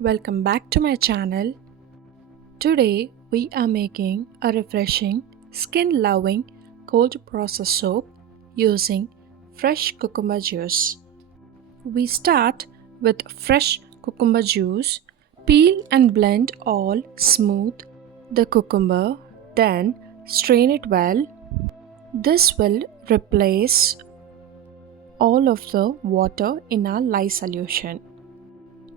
Welcome back to my channel. Today we are making a refreshing, skin-loving cold process soap using fresh cucumber juice. We start with fresh cucumber juice. Peel and blend all smooth the cucumber, then strain it well. This will replace all of the water in our lye solution.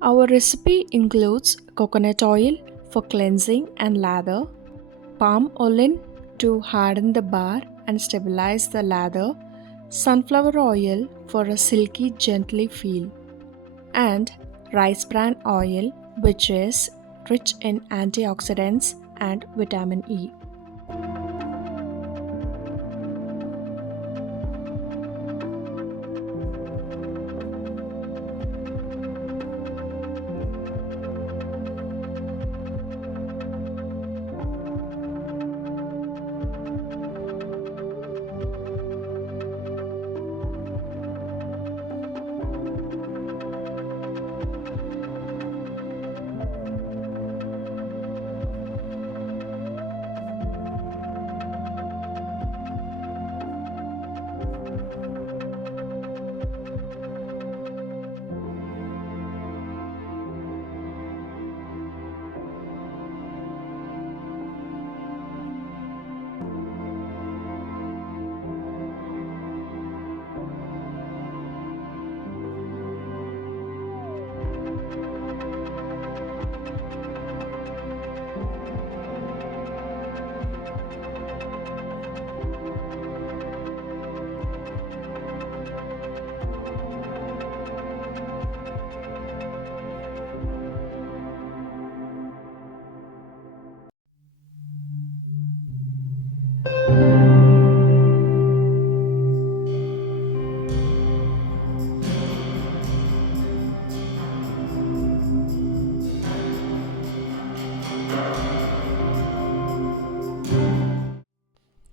Our recipe includes coconut oil for cleansing and lather, palm oil to harden the bar and stabilize the lather, sunflower oil for a silky gently feel, and rice bran oil which is rich in antioxidants and vitamin E.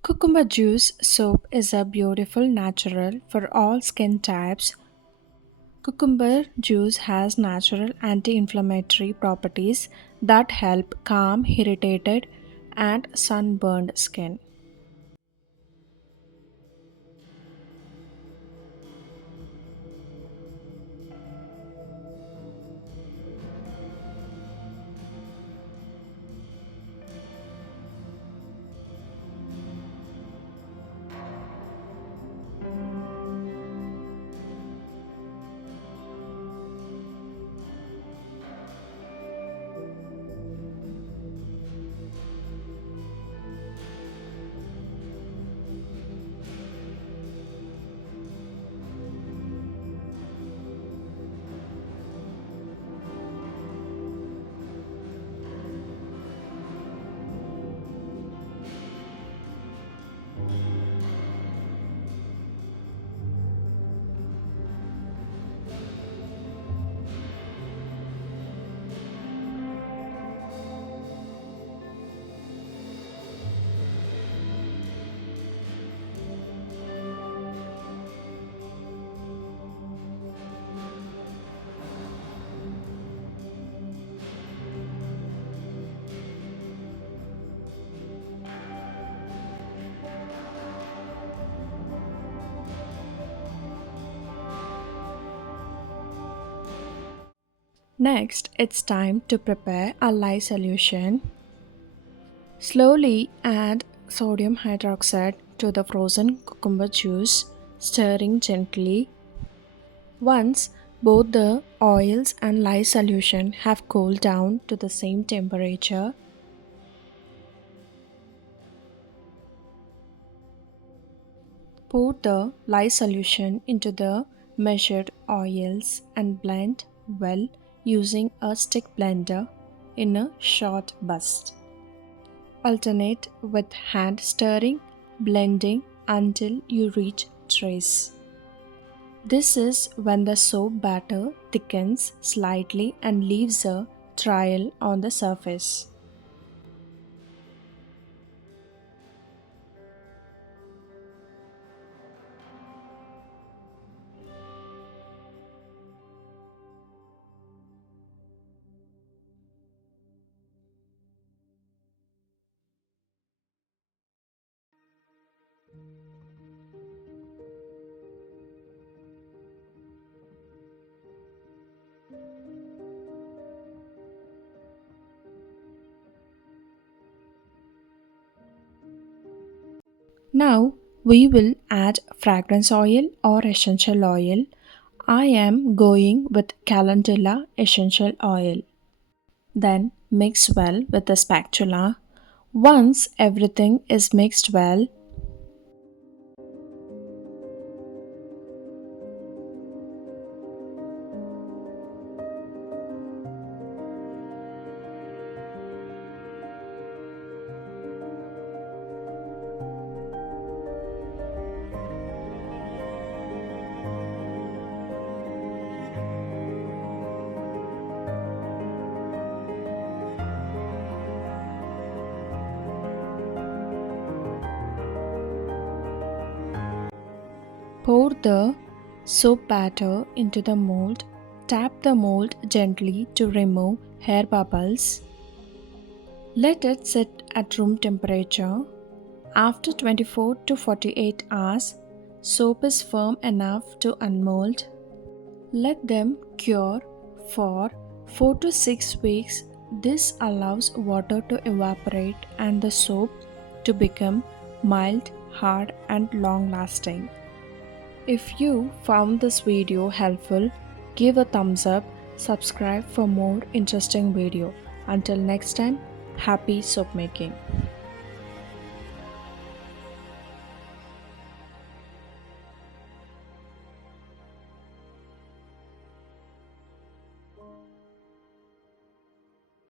Cucumber juice soap is a beautiful natural for all skin types. Cucumber juice has natural anti-inflammatory properties that help calm irritated and sunburned skin. Next, it's time to prepare a lye solution. Slowly add sodium hydroxide to the frozen cucumber juice, stirring gently. Once both the oils and lye solution have cooled down to the same temperature, pour the lye solution into the measured oils and blend well using a stick blender in a short burst. Alternate with hand stirring, blending until you reach trace. This is when the soap batter thickens slightly and leaves a trail on the surface. Now we will add fragrance oil or essential oil. I am going with calendula essential oil. Then mix well with the spatula. Once everything is mixed well, pour the soap batter into the mold. Tap the mold gently to remove hair bubbles. Let it sit at room temperature. After 24 to 48 hours, soap is firm enough to unmold. Let them cure for 4 to 6 weeks. This allows water to evaporate and the soap to become mild, hard, and long lasting. If you found this video helpful, give a thumbs up, subscribe for more interesting video. Until next time, happy soap making.